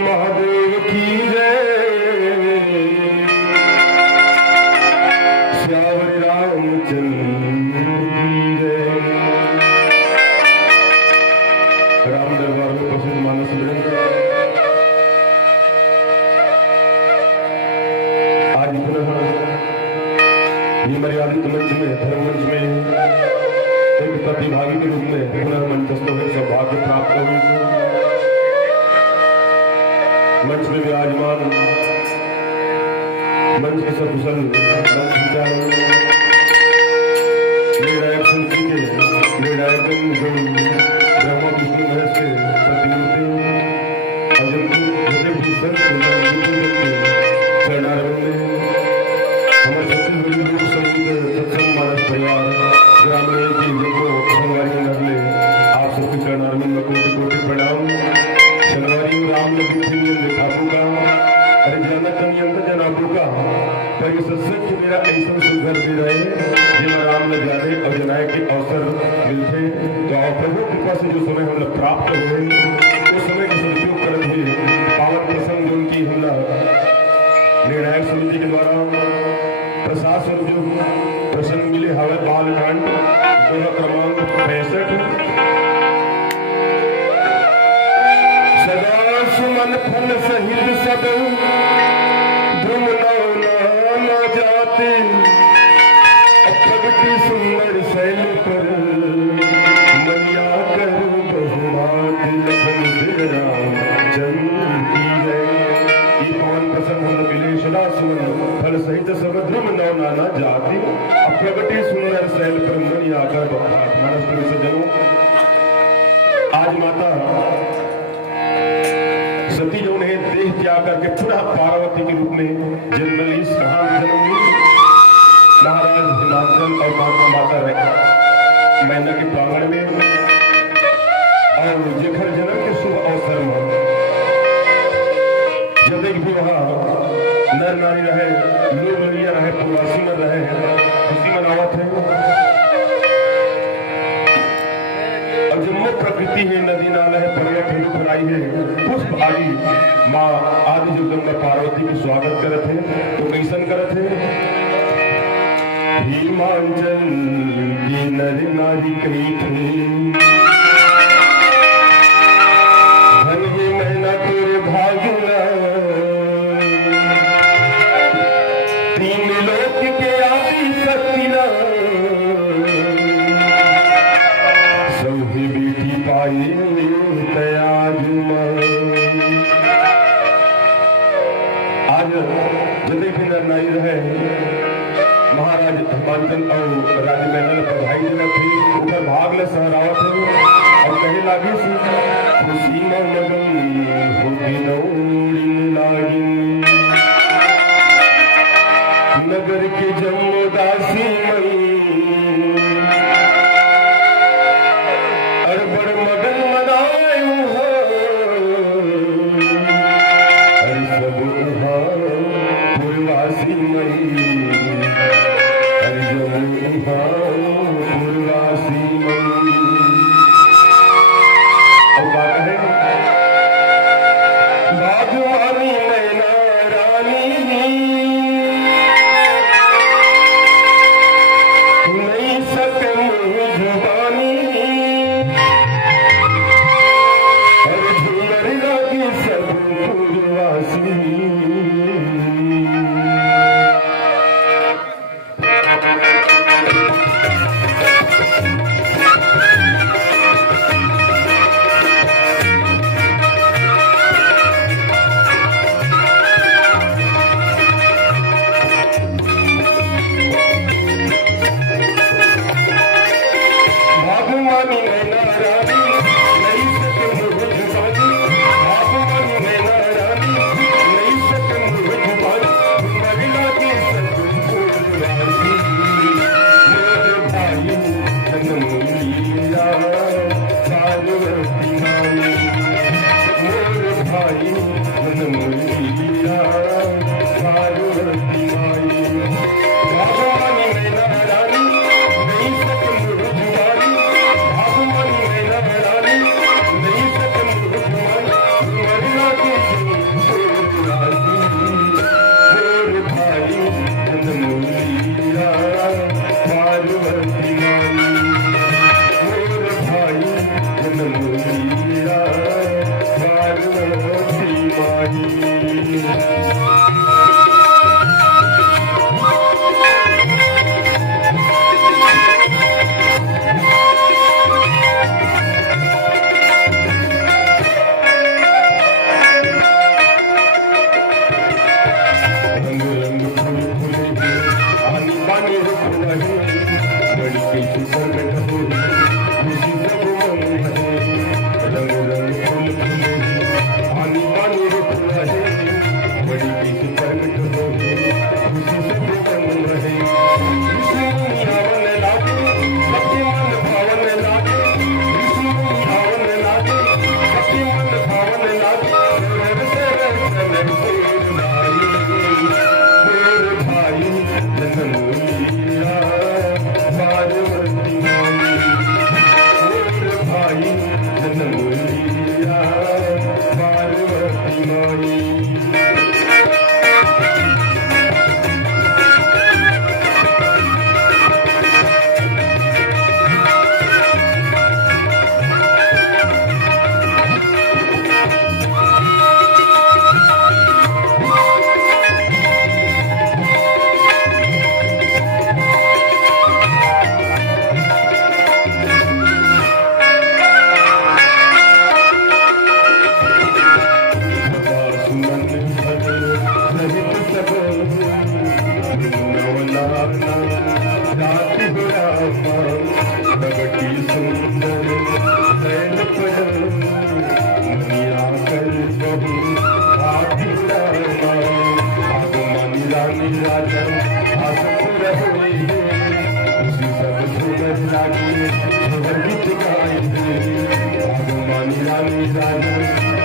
महादेव की जय, श्यावरी रामचंद्र की जय। राम दरबार में प्रसिद्ध मानस वृंद आज पुनः मर्यादित मंच में धर्म मंच में एक प्रतिभागी के रूप में पुनः मंचस्थ हुए सौभाग्य प्राप्त हुए। मंच में विराजमान मंच के सकुशल मंच विचारण निर्णायक संस्कृति के निर्णायकन जो ब्रह्मा विष्णु महेश के प्रतिमूर्ति चरणारविंद हमारे छत्तीसगढ़ी लोक संगीत सत्संग मानस परिवार ग्रामीण की लोगों संगारी नगले आप सबके चरणारविंद में कोटि कोटि प्रणाम। शनिवारी राम का अरे जाना कमियंत जनाबू का पर ये सत्संग मेरा ऐसा सुंदर भी रहे जिन राम न जाने और जनाए के अवसर मिलते तो प्रभु कृपा से जो समय हम लोग प्राप्त हुए उस समय का सदुपयोग करते हुए पावन प्रसंग जो उनकी हम निर्णायक समिति के द्वारा प्रसाद स्वरूप जो प्रसंग मिले हवे बालकांड दोहा क्रमांक 65 सुमन फल सहित सब धुम न जाते प्रगति सुंदर शैल पर मैया कर बहुमात लखन श्री राम चंद्र की जय। ये पवन प्रसन्न हम मिले सदा सुमन फल सहित सब धुम न जाते प्रगति सुंदर शैल पर मैया कर बहुमात। मानस सज्जनों, आज माता सती जो उन्हें देह त्याग करके पुनः पार्वती के रूप में जन्म ली। महाराज हिमाचल और माता मैना के प्रांगण में और जेखर जन्म के शुभ अवसर में जब एक भी वहां नर नारी रहे लोग लड़िया रहे प्रवासी में रहे खुशी मनावत है। जम्मू प्रकृति है नदी नाला है पर्वत है खराई है पुष्प आदि माँ आदि जो गंगा पार्वती की स्वागत करत है तो कैसन करत है। हिमाचल की नर नारी कही थे धन ही मैना तेरे भागना तीन लोक के आदि शक्तिना आज जल्दी भी नाई रहे महाराज हिमाचल और राज मैनल बधाई जनक थे ऊपर भाग ले सहरावत है और कहे लागी खुशी में लगन होगी नौड़ी लागी नगर के जम्मोदासी अड़बड़ मगन मनायू हो हर सब पूर्वासी मई हर जब पूर्वासी मई। बाबूमानी नैना रानी नहीं सके मुझ जुबानी बाबूमानी नैना रानी नहीं सके मुझ जुबानी मरना की सतपुरानी मेरे भाई जनमुलिया पार्वती माई मेरे भाई जनमुलिया पार्वती माई बाबूमानी नैना रानी नहीं सके मुझ जुबानी बाबूमानी नैना रानी नहीं सके मुझ जुबानी मरना की सतपुरानी मेरे भाई जनमुलिया पार्वती माई मेरे भाई जनमुलिया पार्वती माई रंग रंग फूल फूले आनी बानी हो फूला है बड़ी कैसी प्रगट हो खुशी सब मन है रंग रंग फूल फूले आनी बानी हो फूला है बड़ी कैसी प्रगट हो खुशी सब मन है विष्णु आवन लागे सबके मन भावन लागे विष्णु आवन लागे सबके मन भावन लागे मेरे भाई जनमुलिया पार्वती माई मेरे भाई जनमुलिया पार्वती माई रानी